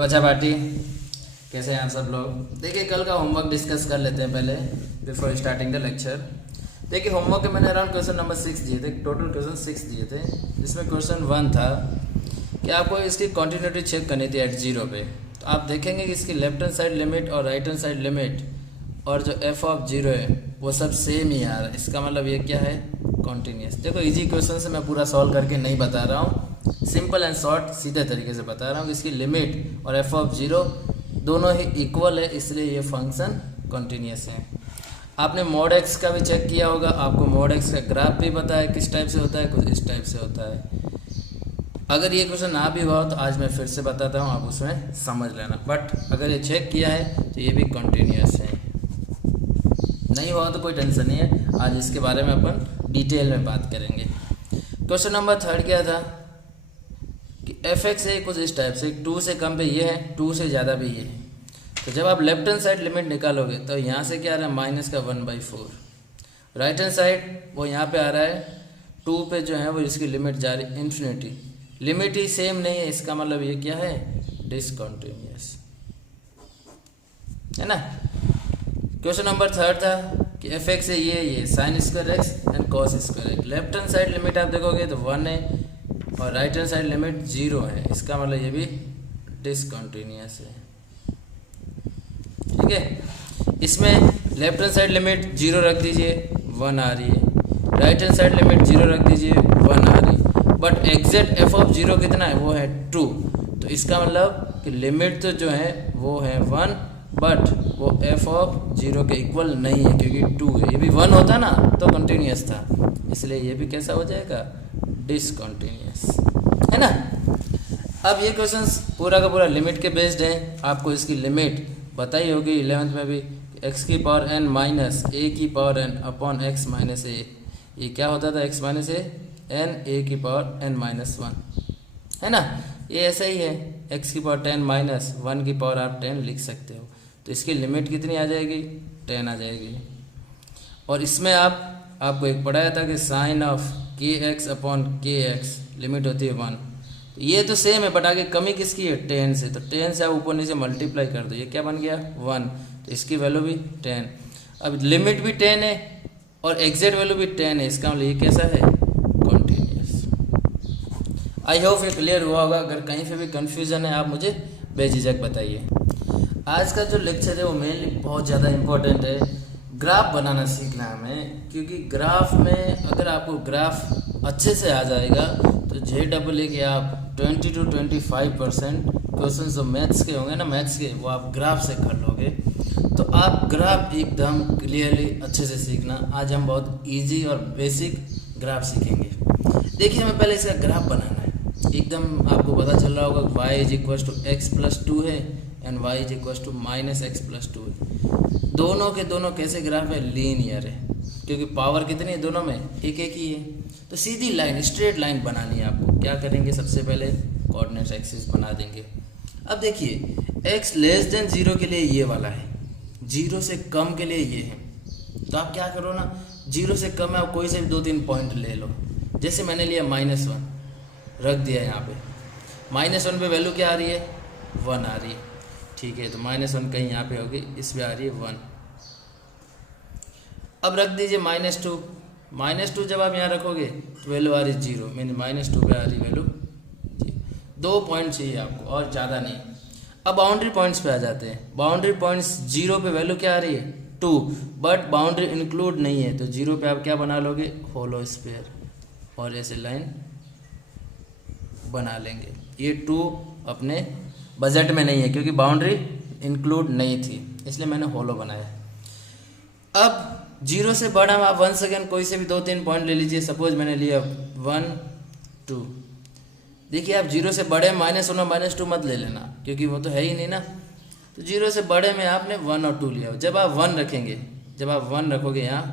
तो अच्छा पार्टी, कैसे हैं आप सब लोग। देखिए कल का होमवर्क डिस्कस कर लेते हैं पहले बिफोर स्टार्टिंग द लेक्चर। देखिए होमवर्क के मैंने अराउंड क्वेश्चन नंबर 6 दिए थे, टोटल क्वेश्चन 6 दिए थे, जिसमें क्वेश्चन 1 था कि आपको इसकी कॉन्टिन्यूटी चेक करनी थी एट 0 पे। तो आप देखेंगे कि इसकी लेफ्ट हैंड साइड लिमिट और राइट हैंड साइड लिमिट और जो एफ ऑफ 0 है वो सब सेम ही आ रहा है। इसका मतलब ये क्या है, कॉन्टीन्यूस। देखो इजी क्वेश्चन से मैं पूरा सॉल्व करके नहीं बता रहा हूँ, सिंपल एंड शॉर्ट सीधे तरीके से बता रहा हूँ कि इसकी लिमिट और एफ ऑफ 0 दोनों ही इक्वल है, इसलिए ये फंक्शन कॉन्टीन्यूस है। आपने मॉड एक्स का भी चेक किया होगा, आपको मॉड एक्स का ग्राफ भी पता है किस टाइप से होता है, कुछ इस टाइप से होता है। अगर ये क्वेश्चन ना भी हुआ तो आज मैं फिर से बताता हूँ, आप उसमें समझ लेना। बट अगर ये चेक किया है तो ये भी कॉन्टीन्यूस है, नहीं हुआ तो कोई टेंशन नहीं है, आज इसके बारे में अपन डिटेल में बात करेंगे। क्वेश्चन नंबर 3 क्या था कि एफ एक्स है कुछ इस टाइप से, 2 से कम पे ये है, 2 से ज़्यादा भी ये है। तो जब आप लेफ्ट हैंड साइड लिमिट निकालोगे तो यहाँ से क्या आ रहा है, माइनस का 1/4। राइट हैंड साइड वो यहाँ पे आ रहा है 2 पे, जो है वो इसकी लिमिट जा रही है इन्फिनिटी। लिमिट ही सेम नहीं है, इसका मतलब ये क्या है, डिसकंटिन्यूअस है ना। क्वेश्चन नंबर 3 था कि एफ एक्स है ये sine square x and cos square x. Left hand side limit आप देखोगे तो 1 है और राइट हैंड साइड लिमिट 0 है, इसका मतलब ये भी डिसकंटिन्यूअस है। ठीक है, इसमें लेफ्ट हैंड साइड लिमिट 0 रख दीजिए, 1 आ रही है। राइट हैंड साइड लिमिट 0 रख दीजिए, 1 आ रही है। बट एग्जैक्ट एफ ऑफ 0 कितना है, वो है 2। तो इसका मतलब कि लिमिट तो जो है वो है 1, बट वो एफ ऑफ 0 के इक्वल नहीं है क्योंकि 2 है। ये भी 1 होता ना तो कंटिन्यूस था, इसलिए ये भी कैसा हो जाएगा, डिसकंटिन्यूअस है ना। अब ये क्वेश्चन पूरा का पूरा लिमिट के बेस्ड है। आपको इसकी लिमिट बताई होगी 11th में भी, x की पावर n माइनस a की power n upon x minus a। ये क्या होता था, x minus a n a की पावर n माइनस 1 है ना। ये ऐसा ही है, x की पावर 10 माइनस 1 की पावर आप 10 लिख सकते हो। तो इसकी लिमिट कितनी आ जाएगी, 10 आ जाएगी। और इसमें आपको एक पढ़ाया था कि साइन ऑफ के एक्स अपॉन के एक्स लिमिट होती है 1। तो ये तो सेम है, बट आगे कमी किसकी है, 10 से। तो 10 से आप ऊपर नीचे मल्टीप्लाई कर दो, ये क्या बन गया 1। तो इसकी वैल्यू भी 10। अब लिमिट भी 10 है और एग्जैक्ट वैल्यू भी 10 है, इसका मतलब ये कैसा है, कॉन्टीन्यूस। आई होप ये क्लियर हुआ होगा। अगर कहीं पे भी कंफ्यूजन है आप मुझे बेझिझक बताइए। आज का जो लेक्चर है वो मेनली बहुत ज़्यादा इम्पोर्टेंट है। ग्राफ बनाना सीखना है हमें, क्योंकि ग्राफ में अगर आपको ग्राफ अच्छे से आ जाएगा तो JEE के आप 20 to 25% क्वेश्चन जो मैथ्स के होंगे ना, मैथ्स के, वो आप ग्राफ से कर लोगे। तो आप ग्राफ एकदम क्लियरली अच्छे से सीखना। आज हम बहुत इजी और बेसिक ग्राफ सीखेंगे। देखिए हमें पहले इसका ग्राफ बनाना है। एकदम आपको पता चल रहा होगा y = x+2 है एंड y = -x+2 है। दोनों के दोनों कैसे ग्राफ है, लीनियर है, क्योंकि पावर कितनी है दोनों में, एक एक ही है। तो सीधी लाइन, स्ट्रेट लाइन बनानी है आपको। क्या करेंगे, सबसे पहले कोऑर्डिनेट एक्सिस बना देंगे। अब देखिए x < 0 के लिए ये वाला है, 0 से कम के लिए ये है। तो आप क्या करो ना, 0 से कम है, आप कोई से भी 2-3 पॉइंट ले लो। जैसे मैंने लिया -1 रख दिया यहाँ पे, -1 पे वैल्यू क्या आ रही है, 1 आ रही है। ठीक है, तो -1 कहीं यहाँ पे होगी, इस पे आ रही है 1। अब रख दीजिए -2 जब आप यहाँ रखोगे तो वैल्यू आ रही है 0, मीन -2 पे आ रही वैल्यू। 2 पॉइंट चाहिए आपको और ज़्यादा नहीं। अब बाउंड्री पॉइंट्स पे आ जाते हैं। बाउंड्री पॉइंट्स 0 पे वैल्यू क्या आ रही है, 2, बट बाउंड्री इंक्लूड नहीं है। तो 0 पे आप क्या बना लोगे, होलो स्फीयर, और ऐसे लाइन बना लेंगे। ये 2 अपने बजट में नहीं है क्योंकि बाउंड्री इंक्लूड नहीं थी, इसलिए मैंने होलो बनाया। अब 0 से बड़ा आप 1 सेकेंड कोई से भी 2-3 पॉइंट ले लीजिए। सपोज मैंने लिया 1, 2। देखिए आप 0 से बड़े -1 और -2 मत ले लेना, क्योंकि वो तो है ही नहीं ना। तो 0 से बड़े में आपने 1 और 2 लिया। जब आप 1 रखेंगे, जब आप 1 रखोगे यहाँ,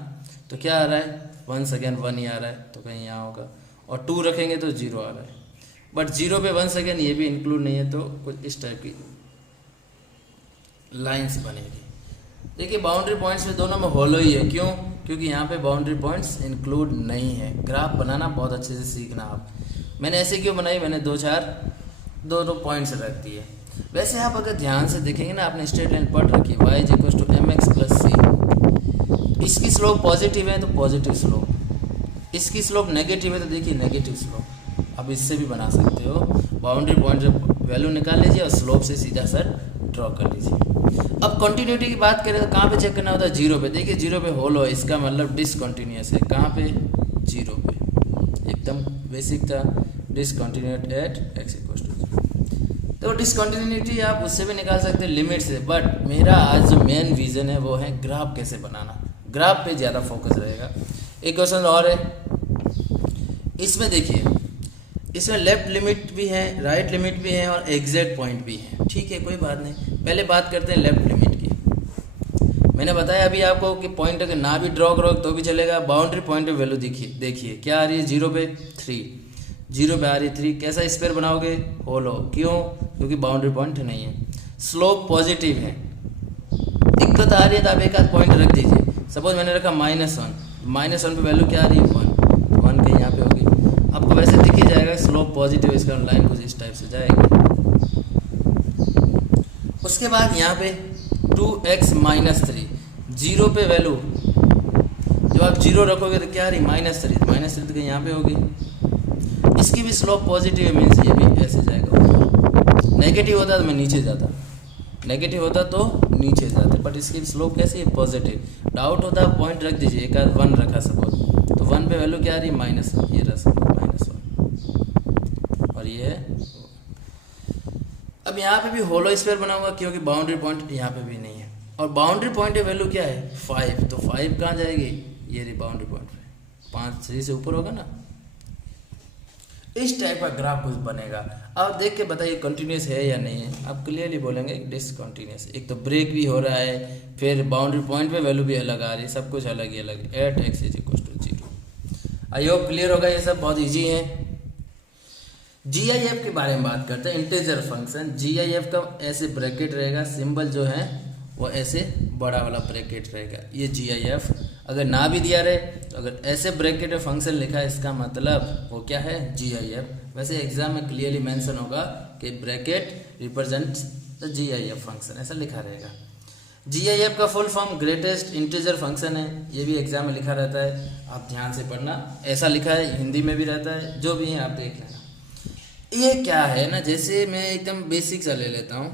तो क्या आ रहा है, 1 सेकेंड 1 ही आ रहा है, तो कहीं यहाँ होगा। और 2 रखेंगे तो 0 आ रहा है, बट 0 पे 1 सेकेंड ये भी इंक्लूड नहीं है। तो कुछ इस टाइप की लाइंस बनेगी। देखिए बाउंड्री पॉइंट्स में दोनों में होलो ही है, क्यों, क्योंकि यहाँ पे बाउंड्री पॉइंट्स इंक्लूड नहीं है। ग्राफ बनाना बहुत अच्छे से सीखना आप। मैंने ऐसे क्यों बनाई, मैंने 2-4 2 पॉइंट्स रख दिए। वैसे आप अगर ध्यान से देखेंगे ना, आपने स्ट्रेट लाइन पढ़ रखी है, y is equal to m x plus c. इसकी स्लोप पॉजिटिव है तो पॉजिटिव स्लोप, इसकी स्लोप नेगेटिव है तो देखिए नेगेटिव स्लोप। अब इससे भी बना सकते हो, बाउंड्री पॉइंट से वैल्यू निकाल लीजिए और स्लोप से सीधा सर ड्रॉ कर लीजिए। अब कंटिन्यूटी की बात करें तो कहाँ पे चेक करना होता है? जीरो पे। देखिए जीरो पे होल हो, इसका मतलब डिसकंटिन्यूअस है। कहाँ पे? जीरो पे। एकदम बेसिक था, discontinuous at x equal to zero. तो डिसकंटिन्यूटी आप उससे भी निकाल सकते हैं, लिमिट से। बट मेरा आज जो मेन विजन है वो है ग्राफ कैसे बनाना, ग्राफ पे ज़्यादा फोकस रहेगा। एक क्वेश्चन और है, इसमें देखिए, इसमें लेफ्ट लिमिट भी है, राइट लिमिट भी है और एग्जैक्ट पॉइंट भी है। ठीक है, कोई बात नहीं। पहले बात करते हैं लेफ्ट लिमिट की। मैंने बताया अभी आपको कि पॉइंट अगर ना भी ड्रॉ करो तो भी चलेगा। बाउंड्री पॉइंट पे वैल्यू देखिए क्या आ रही है? जीरो पे 3, जीरो पे आ रही है 3। कैसा स्क्वायर बनाओगे? होलो। क्यों? क्योंकि बाउंड्री पॉइंट नहीं है। स्लोप पॉजिटिव है। दिक्कत आ रही है तो आप एक आध पॉइंट रख दीजिए। सपोज मैंने रखा -1, -1 पे वैल्यू क्या आ रही है? 1 कहीं यहाँ पे होगी। आपको वैसे दिख ही जाएगा स्लोप पॉजिटिव, इसका लाइन कुछ इस टाइप से जाएगी। उसके बाद यहाँ पे 2x - 3, जीरो पे वैल्यू जब आप जीरो रखोगे तो क्या आ रही? -3, -3 तो कहीं यहाँ पे होगी। इसकी भी स्लोप पॉजिटिव है, मीन्स ये भी ऐसे जाएगा। नेगेटिव होता तो मैं नीचे जाता, नेगेटिव होता तो नीचे जाते, बट इसकी स्लोप कैसी है? पॉजिटिव। डाउट होता है पॉइंट रख दीजिए, एक आध 1 रखा सपोज, तो 1 पे वैल्यू क्या आ रही? -1, ये रहा सपोज -1, और ये है। अब यहाँ पे भी होलो स्क्वायर बनाऊंगा क्योंकि बाउंड्री पॉइंट यहाँ पे भी नहीं है, और बाउंड्री पॉइंट की वैल्यू क्या है? 5, तो 5 कहाँ जाएगी? ये रही बाउंड्री पॉइंट पे, 5 3 से ऊपर होगा ना। इस टाइप का ग्राफ कुछ बनेगा। आप देख के बताइए कंटिन्यूस है या नहीं है। आप क्लियरली बोलेंगे डिसकंटिन्यूस। एक तो ब्रेक भी हो रहा है, फिर बाउंड्री पॉइंट पे वैल्यू भी अलग आ रही है, सब कुछ अलग ही अलग। At x is equal to 0। I hope clear होगा, ये सब बहुत ईजी है। GIF के बारे में बात करते हैं, इंटीजर फंक्शन। GIF का ऐसे ब्रैकेट रहेगा, सिंबल जो है वो ऐसे बड़ा वाला ब्रैकेट रहेगा, ये GIF। अगर ना भी दिया रहे तो अगर ऐसे ब्रैकेट में फंक्शन लिखा है, इसका मतलब वो क्या है? GIF। वैसे एग्जाम में क्लियरली मेंशन होगा कि bracket represents the GIF function, ऐसा लिखा रहेगा। GIF का full form greatest integer function है, ये भी एग्जाम में लिखा रहता है, आप ध्यान से पढ़ना। ऐसा लिखा है, हिंदी में भी रहता है, जो भी है आप देख लेना। ये क्या है ना, जैसे मैं एकदम बेसिक सा ले लेता हूँ,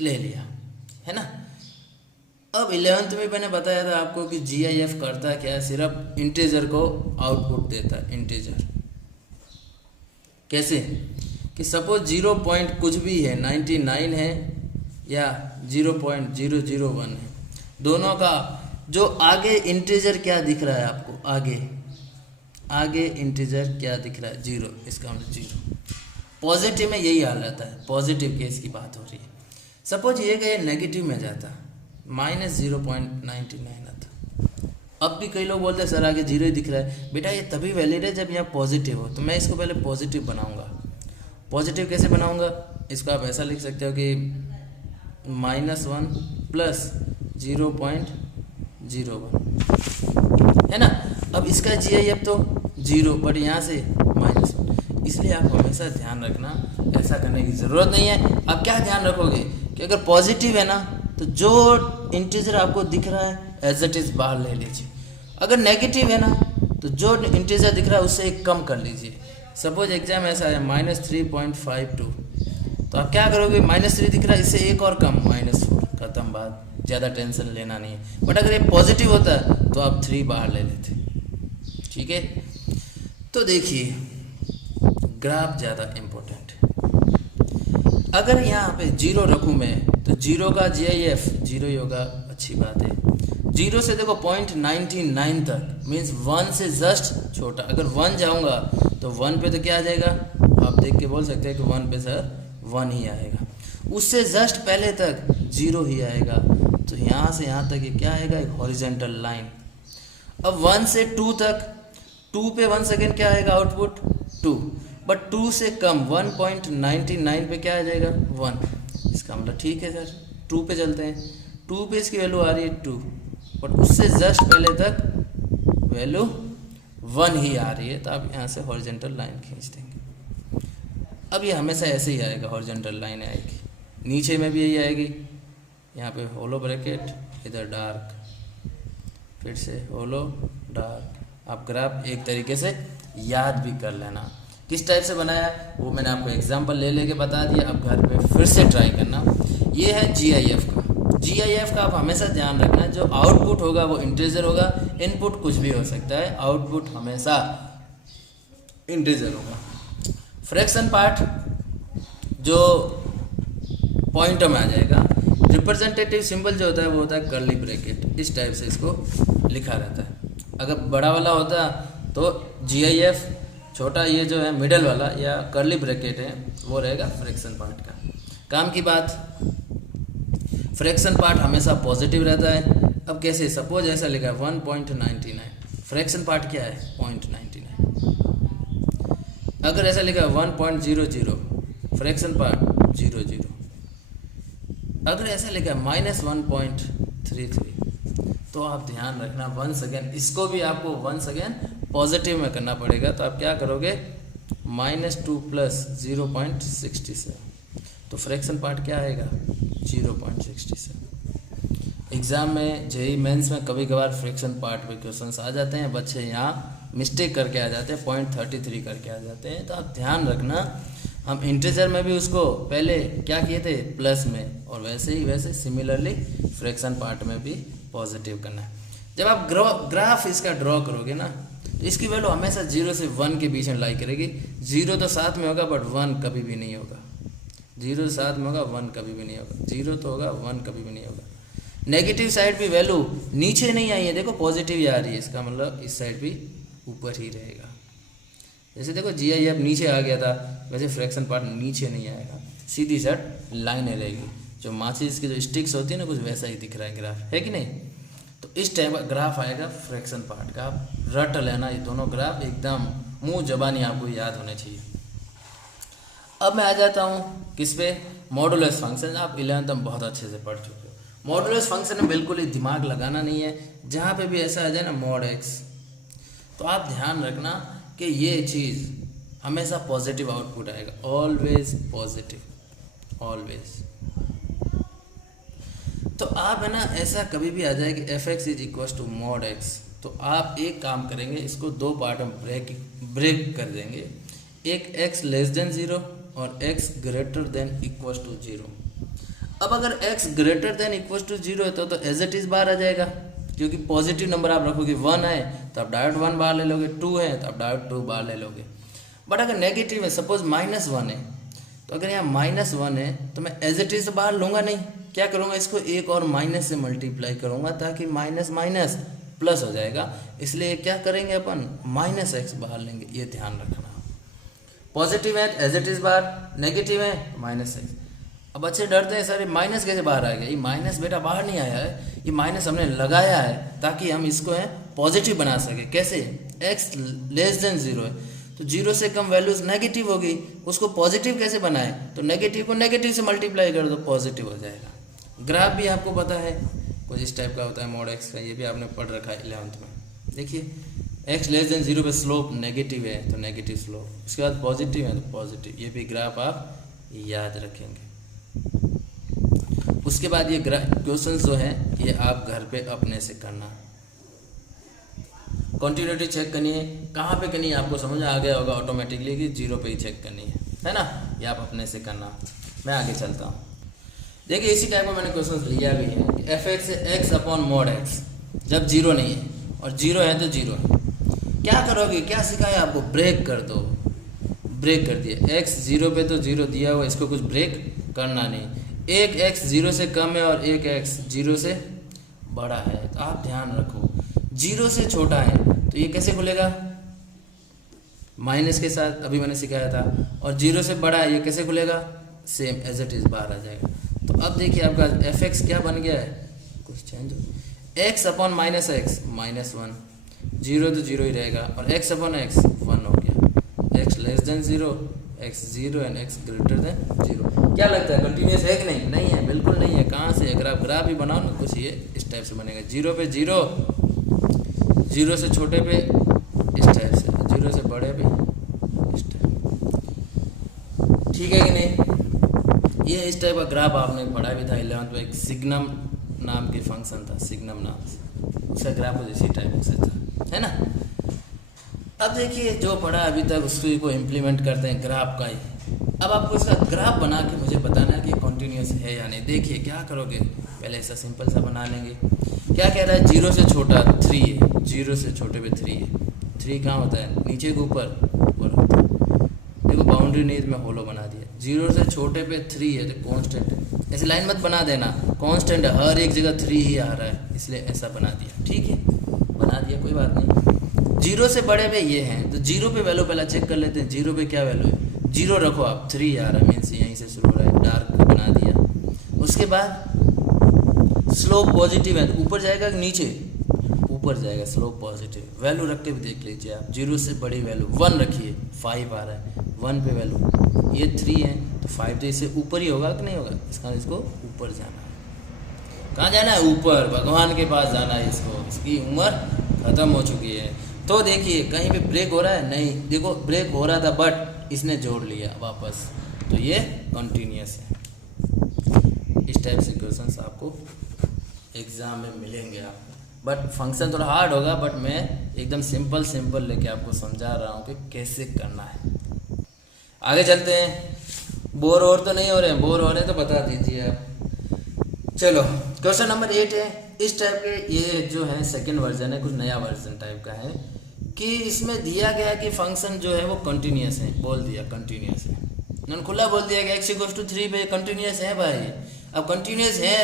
ले लिया है ना। अब 11th में मैंने बताया था आपको कि GIF करता क्या है? सिर्फ इंटीजर को आउटपुट देता है। इंटीजर कैसे? कि सपोज 0 पॉइंट कुछ भी है, 99 है या 0.001 है, दोनों का जो आगे इंटीजर क्या दिख रहा है आपको? आगे इंटीजर क्या दिख रहा है? 0, इसका मतलब 0। पॉजिटिव में यही हाल रहता है, पॉजिटिव केस की बात हो रही है। सपोज ये गए नेगेटिव में जाता, -0.99 आता। अब भी कई लोग बोलते हैं सर आगे 0 ही दिख रहा है। बेटा ये तभी वैलिड है जब यहाँ पॉजिटिव हो, तो मैं इसको पहले पॉजिटिव बनाऊंगा। पॉजिटिव कैसे बनाऊंगा? इसको आप ऐसा लिख सकते हो कि -1 प्लस 0.01 है ना। अब इसका GIF तो 0, बट यहाँ से -1, इसलिए आप हमेशा ध्यान रखना, ऐसा करने की ज़रूरत नहीं है। आप क्या ध्यान रखोगे कि अगर पॉजिटिव है ना तो जो इंटीजर आपको दिख रहा है एज इट इज़ बाहर ले लीजिए। अगर नेगेटिव है ना तो जो इंटीजर दिख रहा है उससे एक कम कर लीजिए। सपोज एग्जाम ऐसा है -3.52, तो आप क्या करोगे? -3 दिख रहा है, इससे एक और कम, -4, खत्म बात, ज़्यादा टेंशन लेना नहीं है। बट अगर ये पॉजिटिव होता तो आप 3 बाहर ले लेते। ठीक है, तो देखिए ग्राफ ज़्यादा इम्पोर्टेंट है। अगर यहाँ पे 0 रखूँ मैं तो 0 का GIF 0 ही होगा, अच्छी बात है। 0 से देखो 0.99 तक, मीन्स 1 से जस्ट छोटा। अगर 1 जाऊँगा तो 1 पे तो क्या आ जाएगा? आप देख के बोल सकते हैं कि 1 पे सर 1 ही आएगा। उससे जस्ट पहले तक 0 ही आएगा, तो यहाँ से यहाँ तक ये क्या आएगा? एक हॉरिजेंटल लाइन। अब 1 से 2 तक, 2 पे 1 सेकेंड क्या आएगा आउटपुट? 2, बट 2 से कम 1.99 पे क्या आ जाएगा? 1। इसका मतलब ठीक है सर, 2 पे चलते हैं। 2 पे इसकी वैल्यू आ रही है 2, बट उससे जस्ट पहले तक वैल्यू 1 ही आ रही है, तो आप यहाँ से हॉरिजेंटल लाइन खींच देंगे। अब ये हमेशा ऐसे ही आएगा, हॉरिजेंटल लाइन आएगी। नीचे में भी यही आएगी, यहाँ पे होलो ब्रैकेट, इधर डार्क, फिर से होलो डार्क। आप ग्राफ एक तरीके से याद भी कर लेना। किस टाइप से बनाया वो मैंने आपको एग्जांपल ले लेके बता दिया, अब घर पे फिर से ट्राई करना। ये है GIF का। GIF का आप हमेशा ध्यान रखना, जो आउटपुट होगा वो इंटीजर होगा, इनपुट कुछ भी हो सकता है, आउटपुट हमेशा इंटीजर होगा। फ्रैक्शन पार्ट जो पॉइंटर में आ जाएगा, रिप्रेजेंटेटिव सिंबल जो होता है वो होता है कर्ली ब्रैकेट, इस टाइप से इसको लिखा रहता है। अगर बड़ा वाला होता तो GIF, छोटा ये जो है मिडल वाला या कर्ली ब्रैकेट है वो रहेगा फ्रैक्शन पार्ट का। काम की बात, फ्रैक्शन पार्ट हमेशा पॉजिटिव रहता है। अब कैसे, सपोज ऐसा लिखा है 1.99, फ्रैक्शन पार्ट क्या है 0.99। अगर ऐसा लिखा है 1.00, फ्रैक्शन पार्ट 00। अगर ऐसा लिखा है -1.33, तो आप ध्यान रखना वंस अगेन, इसको भी आपको वंस अगेन पॉजिटिव में करना पड़ेगा। तो आप क्या करोगे, -2 + 0.67, तो फ्रैक्शन पार्ट क्या आएगा 0.67। एग्ज़ाम में JEE मेंस में कभी कभार फ्रैक्शन पार्ट पे क्वेश्चंस आ जाते हैं, बच्चे यहाँ मिस्टेक करके आ जाते हैं, 0.33 करके आ जाते हैं। तो आप ध्यान रखना, हम इंटीजर में भी उसको पहले क्या किए थे प्लस में, और वैसे सिमिलरली फ्रैक्शन पार्ट में भी पॉजिटिव करना है। जब आप ग्राफ इसका ड्रॉ करोगे ना, तो इसकी वैल्यू हमेशा 0 से 1 के बीच में लाई करेगी। 0 तो साथ में होगा बट 1 कभी भी नहीं होगा। 0 साथ में होगा, 1 कभी भी नहीं होगा। 0 तो होगा, 1 कभी भी नहीं होगा। नेगेटिव साइड भी वैल्यू नीचे नहीं आई है, देखो पॉजिटिव ही आ रही है, इसका मतलब इस साइड भी ऊपर ही रहेगा। जैसे देखो GIF नीचे आ गया था, वैसे फ्रैक्शन पार्ट नीचे नहीं आएगा, सीधी सेट लाइनें रहेगी। जो माचिस की जो स्टिक्स होती है ना, कुछ वैसा ही दिख रहा है ग्राफ, है कि नहीं। तो इस टाइप का ग्राफ आएगा फ्रैक्शन पार्ट का। आप रट लेना, ये दोनों ग्राफ एकदम मुंह जबानी आपको याद होने चाहिए। अब मैं आ जाता हूँ किस पे, मॉडुलस फंक्शन। आप 11th में बहुत अच्छे से पढ़ चुके हो। मॉडुलस फंक्शन में बिल्कुल ही दिमाग लगाना नहीं है, जहाँ पे भी ऐसा आ जाए ना mod x, तो आप ध्यान रखना कि ये चीज़ हमेशा पॉजिटिव आउटपुट आएगा, ऑलवेज पॉजिटिव, ऑलवेज। तो आप है ना, ऐसा कभी भी आ जाए कि fx = mod x, तो आप एक काम करेंगे, इसको दो पार्ट में ब्रेक कर देंगे। एक x < 0 और x > 0। अब अगर x > 0 है तो एज इट इज बाहर आ जाएगा, क्योंकि पॉजिटिव नंबर आप रखोगे। 1 है तो आप डायरेक्ट 1 बाहर ले लोगे, 2 है तो आप डायरेक्ट 2 बाहर ले लोगे। बट अगर नेगेटिव है, सपोज -1 है, तो अगर यहाँ -1 है तो मैं एज इट इज बाहर लूँगा नहीं, क्या करूँगा, इसको एक और माइनस से मल्टीप्लाई करूँगा, ताकि माइनस माइनस प्लस हो जाएगा। इसलिए क्या करेंगे अपन, -x बाहर लेंगे, ये ध्यान रखना। पॉजिटिव है एज इट इज बाहर, नेगेटिव है -x। अब बच्चे डरते हैं सर माइनस कैसे बाहर आ गया, ये माइनस बेटा बाहर नहीं आया है, ये माइनस हमने लगाया है ताकि हम इसको है पॉजिटिव बना सके। कैसे, x < 0 है तो 0 से कम वैल्यूज नेगेटिव होगी, उसको पॉजिटिव कैसे बनाए, तो नेगेटिव को नेगेटिव से मल्टीप्लाई कर दो, पॉजिटिव हो जाएगा। ग्राफ भी आपको पता है कुछ इस टाइप का होता है mod x का, ये भी आपने पढ़ रखा है 11th में। देखिए x < 0 पे स्लोप नेगेटिव है तो नेगेटिव स्लोप, उसके बाद पॉजिटिव है तो पॉजिटिव, ये भी ग्राफ आप याद रखेंगे। उसके बाद ये क्वेश्चंस जो हैं ये आप घर पे अपने से करना, कंटिन्यूटी चेक करनी है। कहाँ पे करनी है आपको समझ आ गया होगा ऑटोमेटिकली कि 0 पे ही चेक करनी है ना, ये आप अपने से करना। मैं आगे चलता हूँ। देखिए इसी टाइप का मैंने क्वेश्चन लिया भी है कि fx x mod x, जब 0 नहीं है और 0 है तो 0 है, क्या करोगे, क्या सिखाया आपको, ब्रेक कर दो। ब्रेक कर दिया, x 0 पे तो 0 दिया हुआ, इसको कुछ ब्रेक करना नहीं। एक x 0 से कम है और एक x 0 से बड़ा है, तो आप ध्यान रखो 0 से छोटा है तो ये कैसे खुलेगा, माइनस के साथ, अभी मैंने सिखाया था। और 0 से बड़ा है ये कैसे खुलेगा, सेम एज इट इज बाहर आ जाएगा। तो अब देखिए आपका fx क्या बन गया है, कुछ चेंज हो, x / -x -1, 0 तो 0 ही रहेगा, और x / x 1 हो गया। x < 0, x 0 and x > 0। क्या लगता है कंटिन्यूस है कि नहीं, नहीं है, बिल्कुल नहीं है। कहाँ से, अगर आप ग्राफ भी बनाओ ना कुछ ये इस टाइप से बनेगा, 0 पे 0, 0 से छोटे पे इस टाइप से, 0 से बड़े पे इस टाइप, ठीक है कि नहीं। ये इस टाइप का ग्राफ आपने पढ़ा भी था 11th में, एक सिग्नम नाम के फंक्शन था, सिग्नम नाम से, उसका ग्राफ कुछ इसी टाइप से था, है ना। अब देखिए जो पढ़ा अभी तक उसको को इम्प्लीमेंट करते हैं ग्राफ का ही। अब आपको इसका ग्राफ बना के मुझे बताना है कि कॉन्टीन्यूस है या नहीं। देखिए क्या करोगे, पहले ऐसा सिंपल सा बना लेंगे। क्या कह रहा है, 0 से छोटा 3 है, 0 से छोटे पे 3 है। 3 कहाँ होता है, नीचे के ऊपर होता है। देखो बाउंड्री नहीं मैं होलो बना दिया। 0 से छोटे पे 3 है तो कांस्टेंट है, ऐसे लाइन मत बना देना, कांस्टेंट है, हर एक जगह 3 ही आ रहा है, इसलिए ऐसा बना दिया। ठीक है, बना दिया, कोई बात नहीं। 0 से बड़े पे ये हैं तो 0 पे वैल्यू पहला चेक कर लेते हैं। 0 पे क्या वैल्यू है, 0 रखो आप, 3 आ रहा है, मीन्स यहीं से शुरू हो रहा है, डार्क बना दिया। उसके बाद स्लोप पॉजिटिव है तो ऊपर जाएगा कि नीचे, ऊपर जाएगा, स्लोप पॉजिटिव। वैल्यू रख के भी देख लीजिए आप, 0 से बड़ी वैल्यू 1 रखिए, 5 आ रहा है, 1 पे वैल्यू, ये 3 है तो 5 तो इससे ऊपर ही होगा कि नहीं होगा, इसका इसको ऊपर जाना है। कहाँ जाना है, ऊपर, भगवान के पास जाना है इसको, इसकी उम्र ख़त्म हो चुकी है। तो देखिए कहीं पे ब्रेक हो रहा है, नहीं, देखो ब्रेक हो रहा था बट इसने जोड़ लिया वापस, तो ये कंटिन्यूस है। इस टाइप से क्वेश्चंस आपको एग्ज़ाम में मिलेंगे आपको, बट फंक्शन थोड़ा हार्ड होगा, बट मैं एकदम सिंपल लेके आपको समझा रहा हूँ कि कैसे करना है। आगे चलते हैं। बोर और तो नहीं हो रहे हैं, बोर हो रहे हैं तो बता दीजिए आप। चलो क्वेश्चन नंबर 8 है इस टाइप के, ये जो है सेकंड वर्जन है, कुछ नया वर्जन टाइप का है कि इसमें दिया गया कि फंक्शन जो है वो कंटिन्यूस है, बोल दिया कंटिन्यूस है, उन्होंने खुला बोल दिया कि x=3 पे कंटिन्यूस है भाई। अब कंटिन्यूस है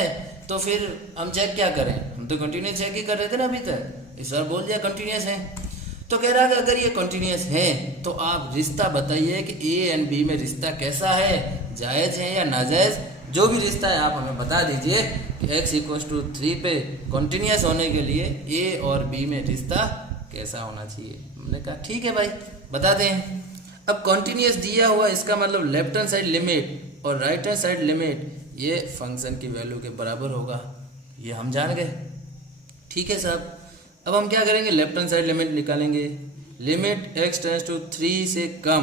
तो फिर हम चेक क्या करें, हम तो कंटिन्यूस चेक ही कर रहे थे ना अभी तक, इस बार बोल दिया कंटिन्यूस है। तो कह रहा है कि अगर ये कंटिन्यूस है तो आप रिश्ता बताइए कि ए एंड बी में रिश्ता कैसा है, जायज़ है या नाजायज़, जो भी रिश्ता है आप हमें बता दीजिए कि x=3 पे कंटिन्यूस होने के लिए ए और बी में रिश्ता कैसा होना चाहिए। हमने कहा ठीक है भाई बताते हैं। अब कंटिन्यूस दिया हुआ, इसका मतलब लेफ्ट हैंड साइड लिमिट और राइट हैंड साइड लिमिट ये फंक्शन की वैल्यू के बराबर होगा, ये हम जान गए। ठीक है साहब, अब हम क्या करेंगे, लेफ्ट हैंड साइड लिमिट निकालेंगे। लिमिट x→3 से कम,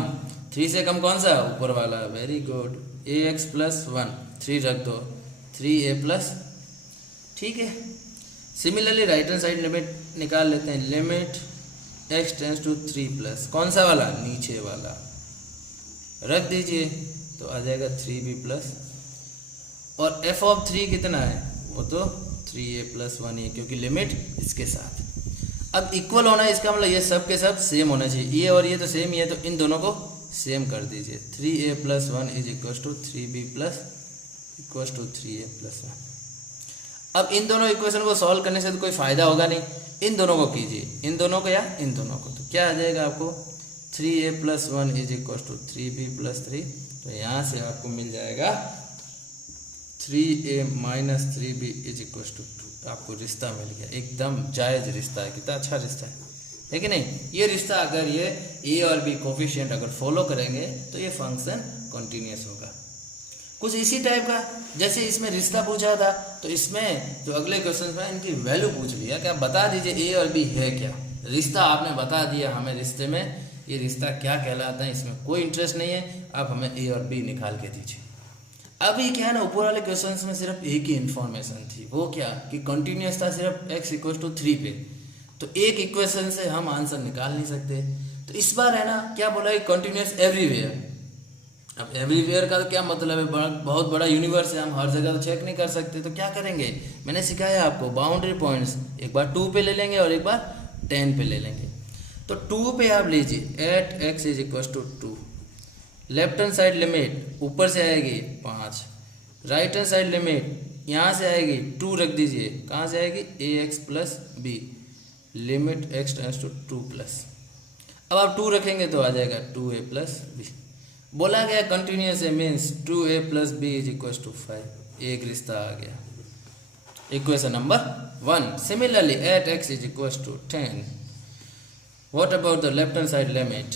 3 से कम कौन सा, ऊपर वाला, वेरी गुड, ax+1, 3 रख दो, 3a+, ठीक है। Similarly right hand side limit निकाल लेते हैं। लिमिट x→3+, कौन सा वाला, नीचे वाला, रख दीजिए तो आ जाएगा 3b+, और f(3) कितना है, वो तो 3a+1 है क्योंकि लिमिट इसके साथ। अब इक्वल होना है, इसका मतलब ये सब के सब सेम होना चाहिए, ये और ये तो सेम ही है, तो इन दोनों को सेम कर दीजिए। 3a+1 = 3b+3a+1। अब इन दोनों इक्वेशन को सॉल्व करने से तो कोई फ़ायदा होगा नहीं, इन दोनों को कीजिए, इन दोनों को या इन दोनों को, तो क्या आ जाएगा आपको 3a+1 = 3b+3, तो यहाँ से आपको मिल जाएगा 3a - 3b = 2। आपको रिश्ता मिल गया, एकदम जायज़ रिश्ता है, कितना अच्छा रिश्ता है कि नहीं। ये रिश्ता अगर ये ए और बी कोफिशिएंट अगर फॉलो करेंगे तो ये फंक्शन कंटिन्यूस होगा। कुछ इसी टाइप का, जैसे इसमें रिश्ता पूछा था तो इसमें जो अगले क्वेश्चन में इनकी वैल्यू पूछ लिया कि आप बता दीजिए ए और बी है क्या। रिश्ता आपने बता दिया हमें, रिश्ते में ये रिश्ता क्या कहलाता है, इसमें कोई इंटरेस्ट नहीं है, आप हमें ए और बी निकाल के दीजिए। अभी क्या है ना, ऊपर वाले क्वेश्चंस में सिर्फ एक ही इन्फॉर्मेशन थी, वो क्या कि कंटिन्यूस था सिर्फ x=3 पे, तो एक इक्वेशन से हम आंसर निकाल नहीं सकते। तो इस बार है ना क्या बोला है, कंटिन्यूस एवरीवेयर। अब एवरीवेयर का तो क्या मतलब है, बहुत बड़ा यूनिवर्स है, हम हर जगह तो चेक नहीं कर सकते, तो क्या करेंगे, मैंने सिखाया आपको बाउंड्री पॉइंट्स, एक बार 2 पे ले लेंगे और एक बार 10 पे ले लेंगे। तो 2 पे आप लीजिए at x= 2, left hand side limit ऊपर से आएगी 5, राइट हैंड साइड लिमिट यहाँ से आएगी 2 रख दीजिए, कहाँ से आएगी ax+b, लिमिट x→2+। अब आप 2 रखेंगे तो आ जाएगा 2a+b। बोला गया कंटिन्यूस है, मीन्स 2a+b = 5, एक रिश्ता आ गया। Equation number 1। Similarly at x= 10, what about the left hand side limit?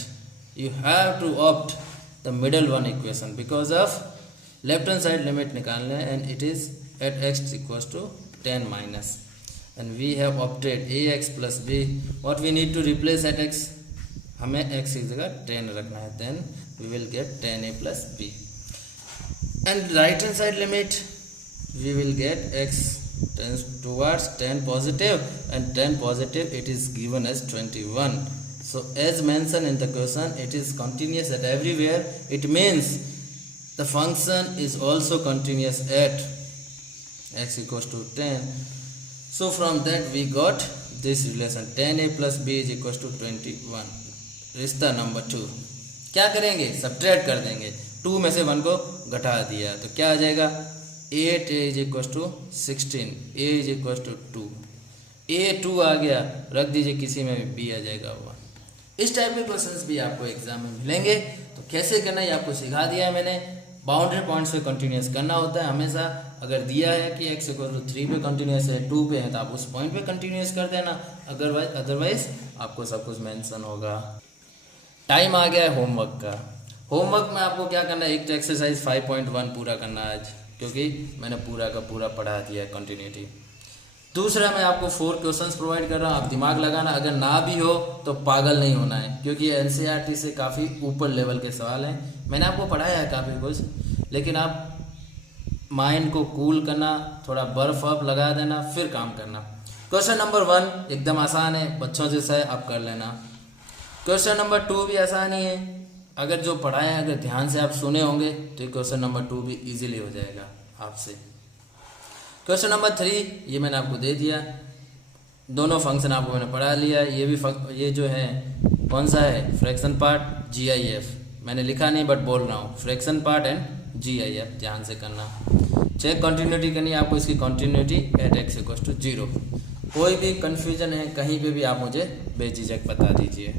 You have to opt the middle one equation because of left hand side limit निकालना है, and it is at x=10 minus, and we have opted ax+b. what we need to replace at x, हमें x की जगह 10 रखना है, then we will get 10a+b। and right hand side limit we will get x tends towards 10 positive, and 10 positive it is given as 21. So as mentioned in the question, it is continuous at everywhere. It means the function is also continuous at x equals to 10. So from that we got this relation 10a plus b is equals to 21. रिश्ता number 2 क्या करेंगे, subtract कर देंगे, 2 में से 1 को घटा दिया तो क्या आ जाएगा 8a is equal to 16, a is equal to 2, a 2 आ गया, रख दीजिए किसी में भी b आ जाएगा 1। इस टाइप के क्वेश्चंस भी आपको एग्जाम में मिलेंगे। तो कैसे करना है आपको सिखा दिया है मैंने। बाउंड्री पॉइंट्स पे कंटिन्यूस करना होता है हमेशा। अगर दिया है कि x इक्वल टू 3 पे कंटिन्यूस है, 2 पे है, तो आप उस पॉइंट पे कंटिन्यूस कर देना, अदरवाइज आपको सब कुछ मेंशन होगा। टाइम आ गया है होमवर्क का। होमवर्क में आपको क्या करना है, एक तो एक्सरसाइज 5.1 पूरा करना है आज, क्योंकि मैंने पूरा का पूरा पढ़ा दिया है कंटिन्यूटी। दूसरा मैं आपको 4 क्वेश्चंस प्रोवाइड कर रहा हूँ, आप दिमाग लगाना, अगर ना भी हो तो पागल नहीं होना है, क्योंकि एनसीईआरटी से काफ़ी ऊपर लेवल के सवाल हैं। मैंने आपको पढ़ाया है काफ़ी कुछ, लेकिन आप माइंड को कूल करना, थोड़ा बर्फ अप लगा देना, फिर काम करना। क्वेश्चन नंबर 1 एकदम आसान है, बच्चों जैसा है, आप कर लेना। क्वेश्चन नंबर 2 भी आसान ही है, अगर जो पढ़ाए हैं अगर ध्यान से आप सुने होंगे तो क्वेश्चन नंबर 2 भी इजीली हो जाएगा आपसे। क्वेश्चन नंबर 3 ये मैंने आपको दे दिया, दोनों फंक्शन आपको मैंने पढ़ा लिया। ये जो है कौन सा है, फ्रैक्शन पार्ट GIF, मैंने लिखा नहीं बट बोल रहा हूँ, फ्रैक्शन पार्ट एंड GIF ध्यान से करना। चेक कंटिन्यूटी करनी है आपको, इसकी continuity at x equal to 0। कोई भी कन्फ्यूजन है कहीं पे भी आप मुझे बेझिझक बता दीजिए।